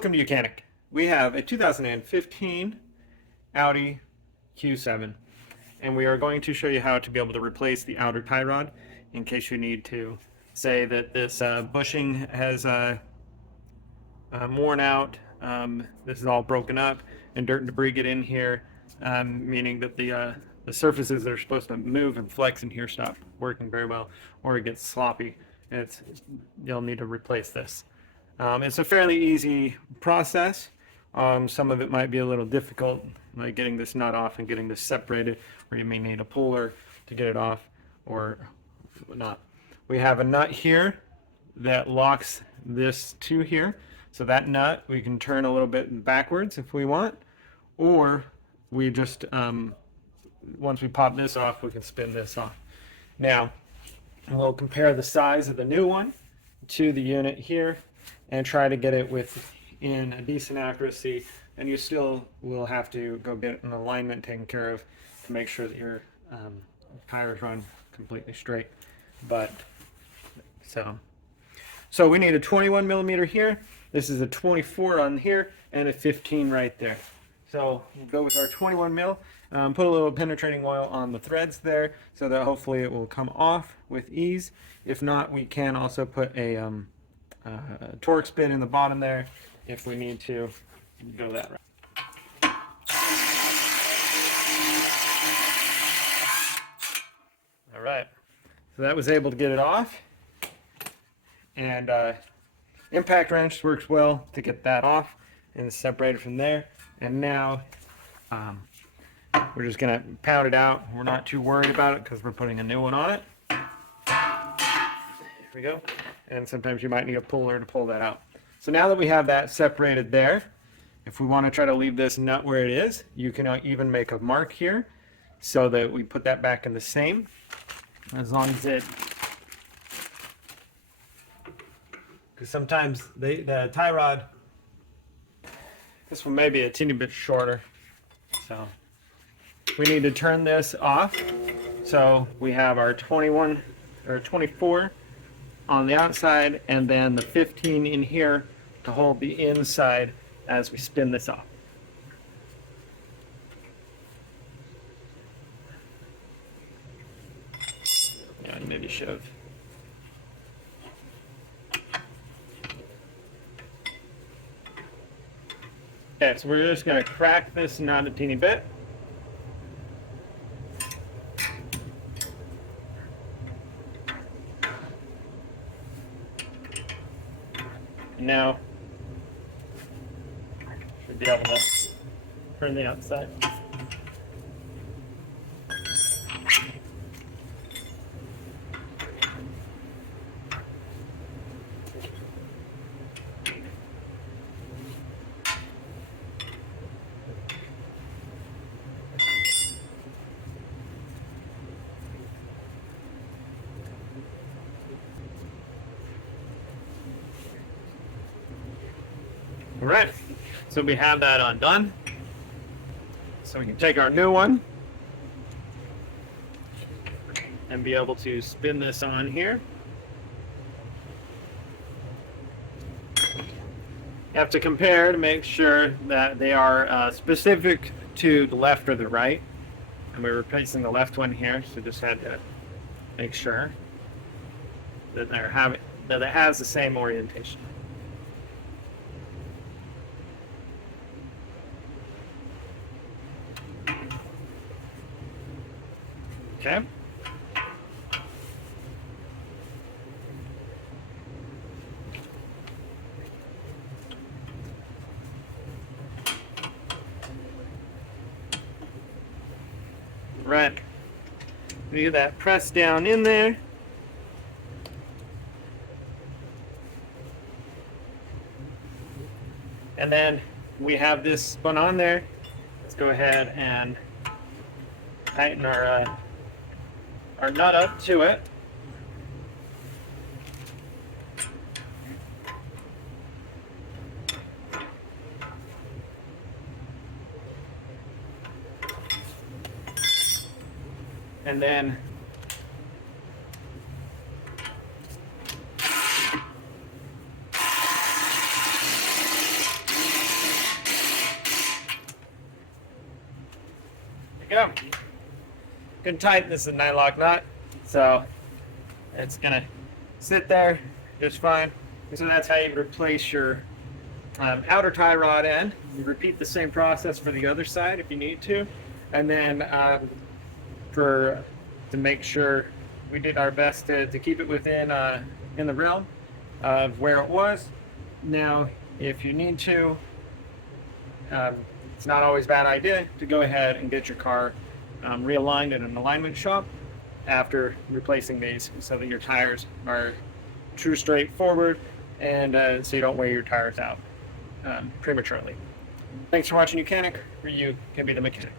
Welcome to Mechanic. We have a 2015 Audi Q7, and we are going to show you how to be able to replace the outer tie rod in case you need to. Say that this bushing has worn out, this is all broken up, and dirt and debris get in here, meaning that the surfaces that are supposed to move and flex in here stop working very well, or it gets sloppy. You'll need to replace this. It's a fairly easy process. Some of it might be a little difficult, like getting this nut off and getting this separated, or you may need a puller to get it off or not. We have a nut here that locks this to here. So that nut we can turn a little bit backwards if we want, or we just, once we pop this off, we can spin this off. Now, we'll compare the size of the new one to the unit here and try to get it within a decent accuracy, and you still will have to go get an alignment taken care of to make sure that your tires run completely straight. But so we need a 21 millimeter here. This is a 24 on here and a 15 right there. So we'll go with our 21 mil. Put a little penetrating oil on the threads there so that hopefully it will come off with ease. If not, we can also put a Torx bit in the bottom there if we need to go that route. All right, so that was able to get it off, and impact wrench works well to get that off and separated from there. And now we're just gonna pound it out. We're not too worried about it because we're putting a new one on it. Here we go. And sometimes you might need a puller to pull that out. So now that we have that separated there, if we want to try to leave this nut where it is, you can even make a mark here so that we put that back in the same, as long as it, because sometimes the tie rod, this one may be a teeny bit shorter, so we need to turn this off. So we have our 21 or 24 on the outside, and then the 15 in here to hold the inside as we spin this off. Yeah, maybe shove. Okay, so we're just gonna crack this nut a teeny bit. Now, should be able to turn the outside. All right, so we have that undone. So we can take our new one and be able to spin this on here. You have to compare to make sure that they are specific to the left or the right. And we're replacing the left one here, so just had to make sure that it has the same orientation. Okay. Right. We get that press down in there. And then we have this spun on there. Let's go ahead and tighten our nut up to it. And then go. Good and tight. This is a 9-lock nut, so it's gonna sit there just fine. So that's how you replace your outer tie rod end. You repeat the same process for the other side if you need to, and then to make sure we did our best to keep it within in the realm of where it was. Now, if you need to, it's not always a bad idea to go ahead and get your car realigned in an alignment shop after replacing these, so that your tires are true straight forward, and so you don't wear your tires out prematurely. Thanks for watching, Mechanic, where you can be the mechanic.